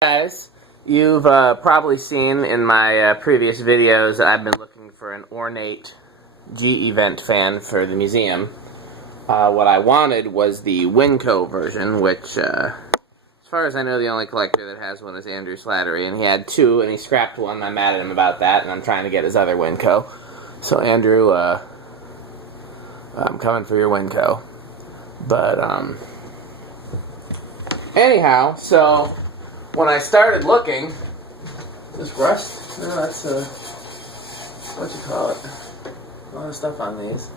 Guys, you've probably seen in my previous videos that I've been looking for an Ornate G-Event fan for the museum. What I wanted was the Winco version, which, as far as I know, the only collector that has one is Andrew Slattery, and he had two, and he scrapped one. I'm mad at him about that, and I'm trying to get his other Winco. So, Andrew, I'm coming for your Winco. But, anyhow, so when I started looking, this rust? No, that's what you call it. A lot of stuff on these.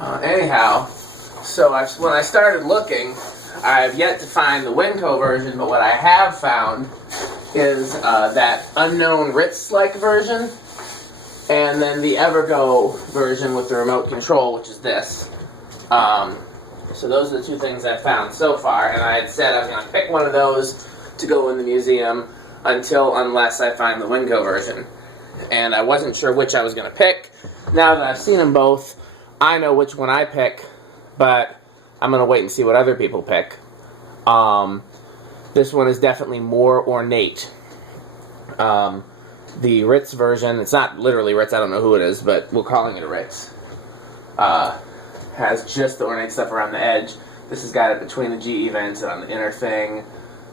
Anyhow, so when I started looking, I've yet to find the Winco version, but what I have found is that unknown Ritz-like version, and then the Evergo version with the remote control, which is this. So those are the two things I've found so far, and I had said I was going to pick one of those to go in the museum unless I find the Winco version. And I wasn't sure which I was going to pick. Now that I've seen them both, I know which one I pick, but I'm going to wait and see what other people pick. This one is definitely more ornate. The Ritz version, it's not literally Ritz, I don't know who it is, but we're calling it a Ritz. Has just the ornate stuff around the edge. This has got it between the G-Events and on the inner thing,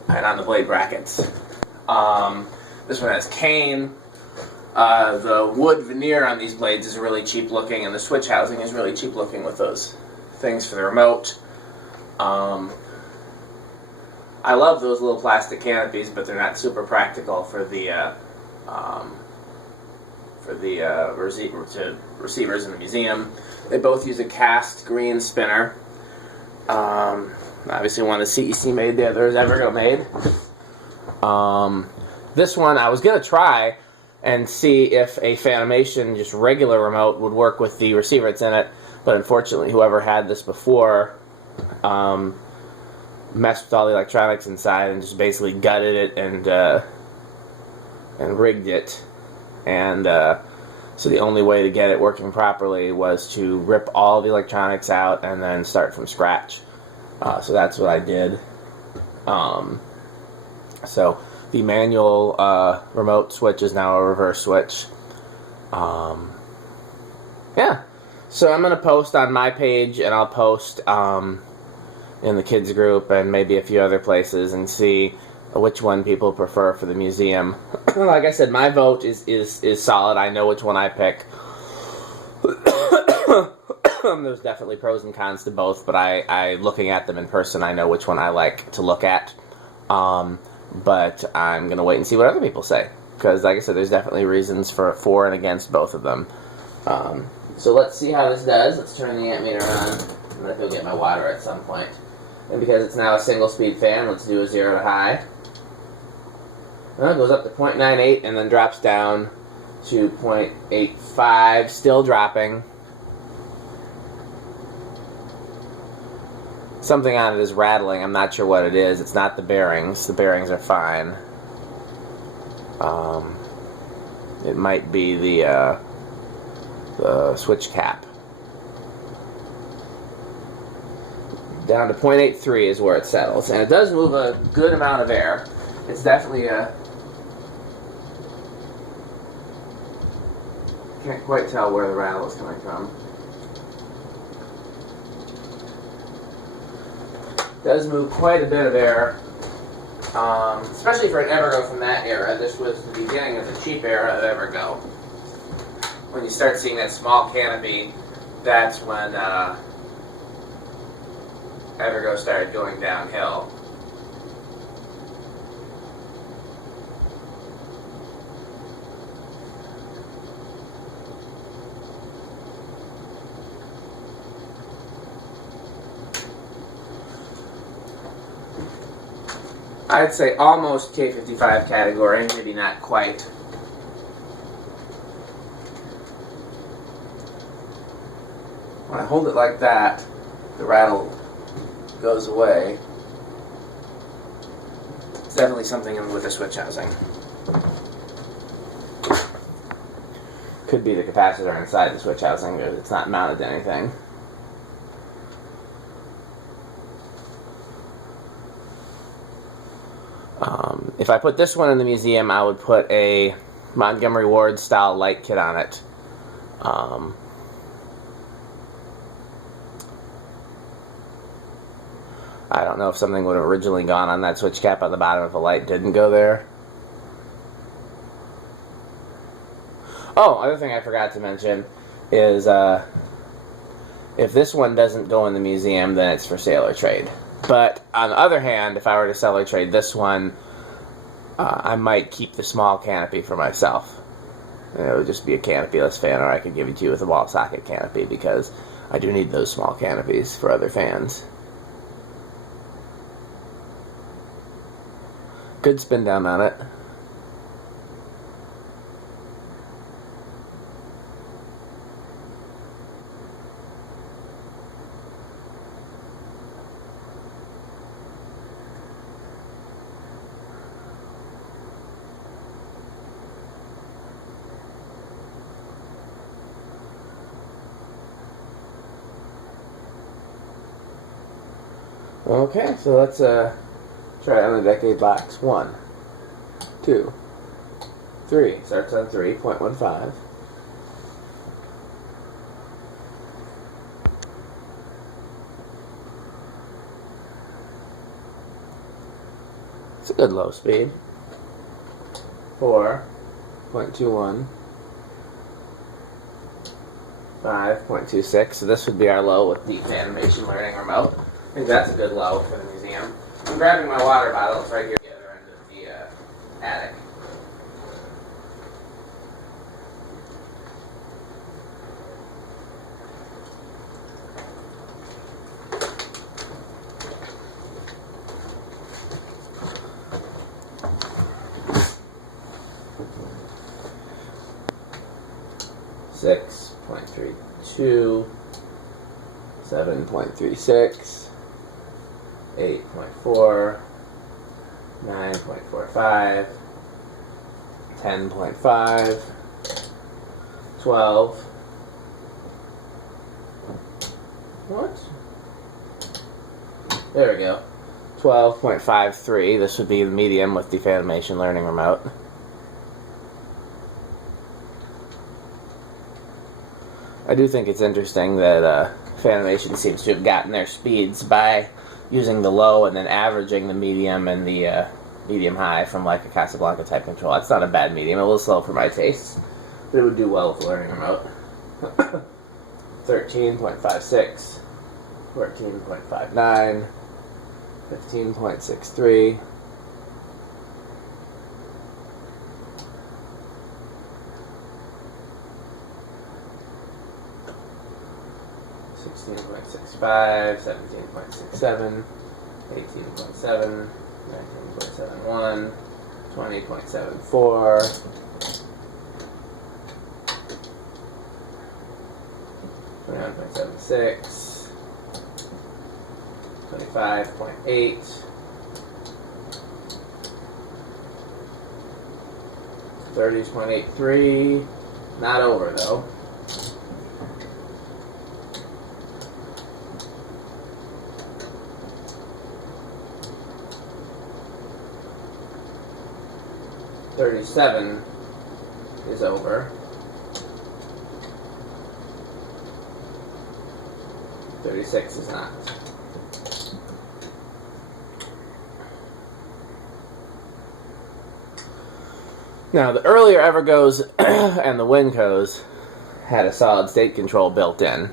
and on the blade brackets. This one has cane. The wood veneer on these blades is really cheap looking, and the switch housing is really cheap looking with those things for the remote. I love those little plastic canopies, but they're not super practical for the receivers in the museum. They both use a cast green spinner. Obviously one is CEC made, the other is Evergo made. This one I was going to try and see if a Fanimation, just regular remote, would work with the receiver that's in it, but unfortunately whoever had this before messed with all the electronics inside and just basically gutted it and rigged it. And so the only way to get it working properly was to rip all the electronics out and then start from scratch. So that's what I did. So the manual remote switch is now a reverse switch. Yeah. So I'm going to post on my page, and I'll post in the kids group and maybe a few other places and see which one people prefer for the museum. Like I said, my vote is solid. I know which one I pick. There's definitely pros and cons to both, but I looking at them in person, I know which one I like to look at. But I'm going to wait and see what other people say, because like I said, there's definitely reasons for and against both of them. So let's see how this does. Let's turn the amp meter on. I'm going to go get my water at some point. And because it's now a single speed fan, let's do a 0 to high. Well, it goes up to 0.98 and then drops down to 0.85, still dropping. Something on it is rattling. I'm not sure what it is. It's not the bearings. The bearings are fine. It might be the switch cap. Down to 0.83 is where it settles. And it does move a good amount of air. It's definitely a... Can't quite tell where the rattle is coming from. It does move quite a bit of air. Especially for an Evergo from that era. This was the beginning of the cheap era of Evergo. When you start seeing that small canopy, that's when Evergo started going downhill. I'd say almost K55 category, maybe not quite. When I hold it like that, the rattle goes away. It's definitely something with the switch housing. Could be the capacitor inside the switch housing, but it's not mounted to anything. If I put this one in the museum, I would put a Montgomery Ward style light kit on it. I don't know if something would have originally gone on that switch cap on the bottom if a light didn't go there. Oh, other thing I forgot to mention is if this one doesn't go in the museum, then it's for sale or trade. But on the other hand, if I were to sell or trade this one, I might keep the small canopy for myself. It would just be a canopy-less fan, or I could give it to you with a wall socket canopy, because I do need those small canopies for other fans. Good spin down on it. Okay, so let's try it on the decade box. 1, 2, 3. Starts on 3.15. It's a good low speed. 4.21. 5.26. So this would be our low with the animation learning remote. I think that's a good low for the museum. I'm grabbing my water bottle. It's right here at the other end of the attic. .32, 7.36, 8.4, 9.45, 10.5, 12. What? There we go. 12.53. This would be the medium with the Fanimation Learning Remote. I do think it's interesting that Fanimation seems to have gotten their speeds by using the low and then averaging the medium and the medium-high from like a Casablanca type control. That's not a bad medium. A little slow for my tastes, but it would do well with the learning remote. 13.56, 14.59, 15.63, 16.65, 17.67, 18.7, 19.71, 20.74, 21.76, 25.8, 30.83, not over though. 37 is over. 36 is not. Now, the earlier Evergos and the Wincos had a solid state control built in.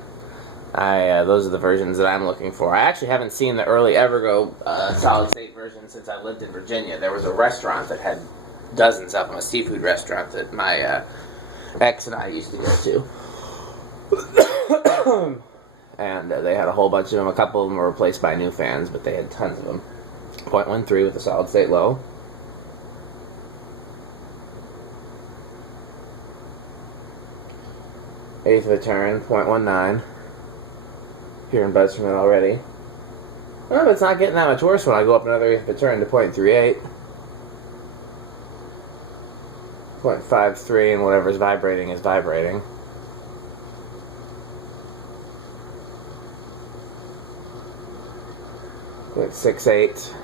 Those are the versions that I'm looking for. I actually haven't seen the early Evergo solid state version since I lived in Virginia. There was a restaurant that had dozens of them, a seafood restaurant that my ex and I used to go to. And they had a whole bunch of them. A couple of them were replaced by new fans, but they had tons of them. 0.13 with a solid state low. Eighth of a turn, 0.19. Hearing buzz from it already. Well, it's not getting that much worse when I go up another eighth of a turn to 0.38. 0.53, and whatever's vibrating is vibrating. .68.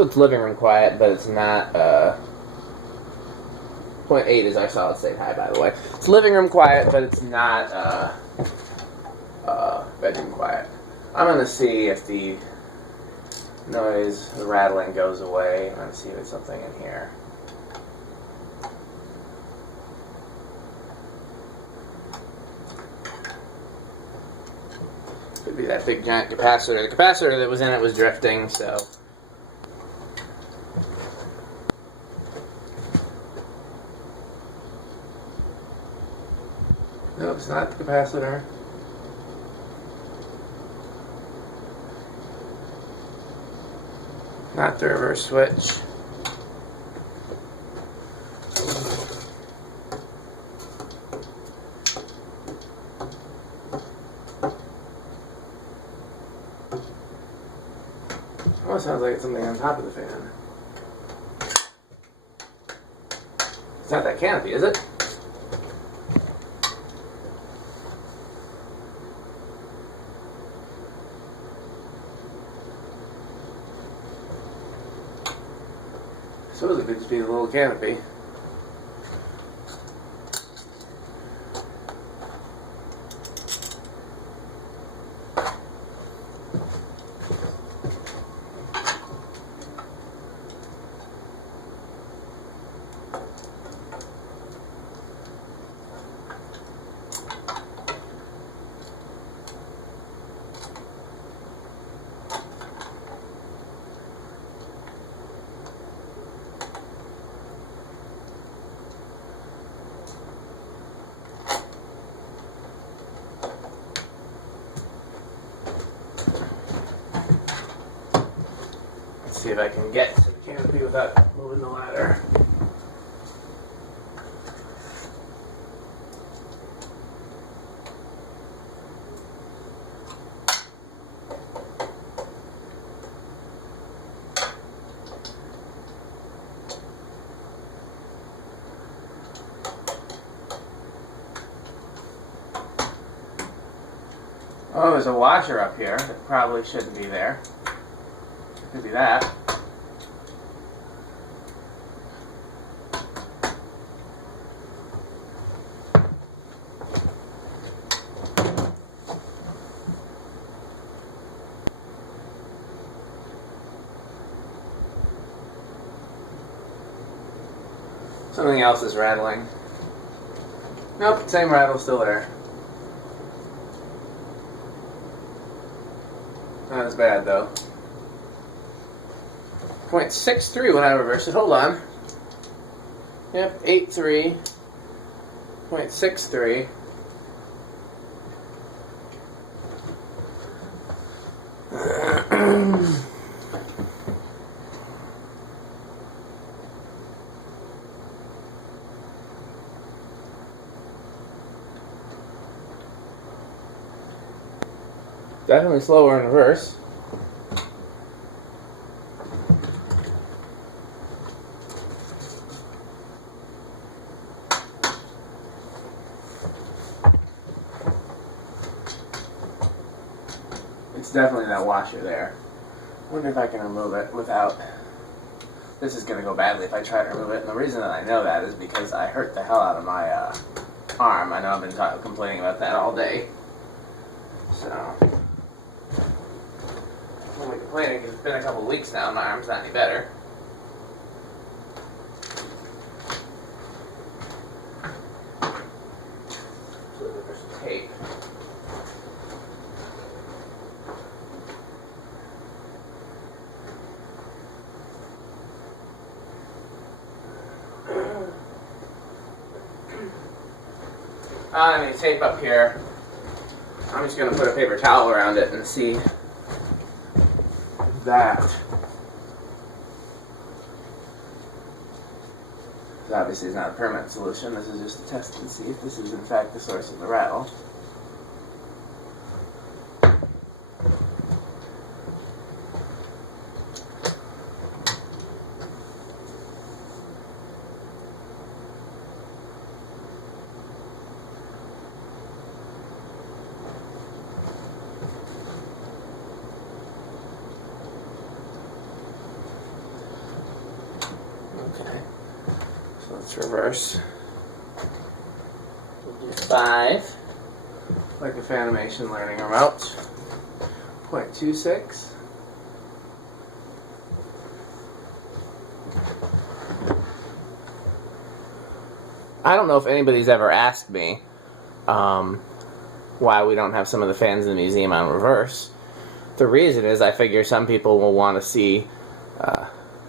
So it's living room quiet, but it's not, 0.8 is our solid state high, by the way. It's living room quiet, but it's not, bedroom quiet. I'm going to see if the noise, the rattling goes away. I'm going to see if there's something in here. Could be that big giant capacitor. The capacitor that was in it was drifting, so... Nope, it's not the capacitor. Not the reverse switch. Oh, it sounds like it's something on top of the fan. It's not that canopy, is it? I suppose it could just be a little canopy. See if I can get to the canopy without moving the ladder. Oh, there's a washer up here that probably shouldn't be there. Could be that. Something else is rattling. Nope, same rattle still there. Not as bad though. 0.63 when I reverse it. Hold on. Yep, 83. 0.63. Definitely slower in reverse. It's definitely that washer there. I wonder if I can remove it without... This is going to go badly if I try to remove it. And the reason that I know that is because I hurt the hell out of my arm. I know I've been complaining about that all day. So... I'm only complaining because it's been a couple weeks now and my arm's not any better. So there's some tape. I mean, tape up here. I'm just going to put a paper towel around it and see that. This obviously is not a permanent solution. This is just a test to see if this is in fact the source of the rattle. Okay. So let's reverse. We'll do 5. Like a Fanimation learning remote. 0.26. I don't know if anybody's ever asked me why we don't have some of the fans in the museum on reverse. The reason is I figure some people will want to see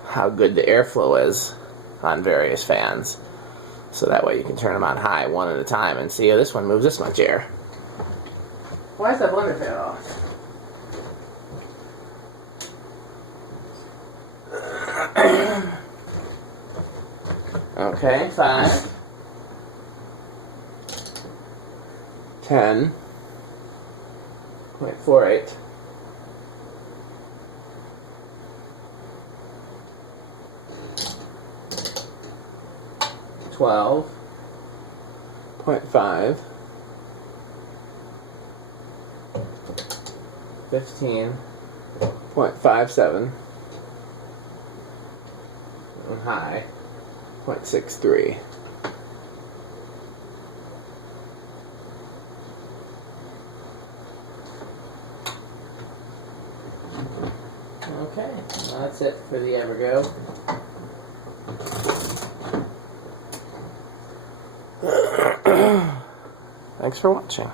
how good the airflow is on various fans. So that way you can turn them on high one at a time and see, oh, this one moves this much air. Why is that blender fan off? Okay, 5. 10.48. 12.5. 15.57. And high 0.63. Okay, well, that's it for the Evergo. Thanks for watching.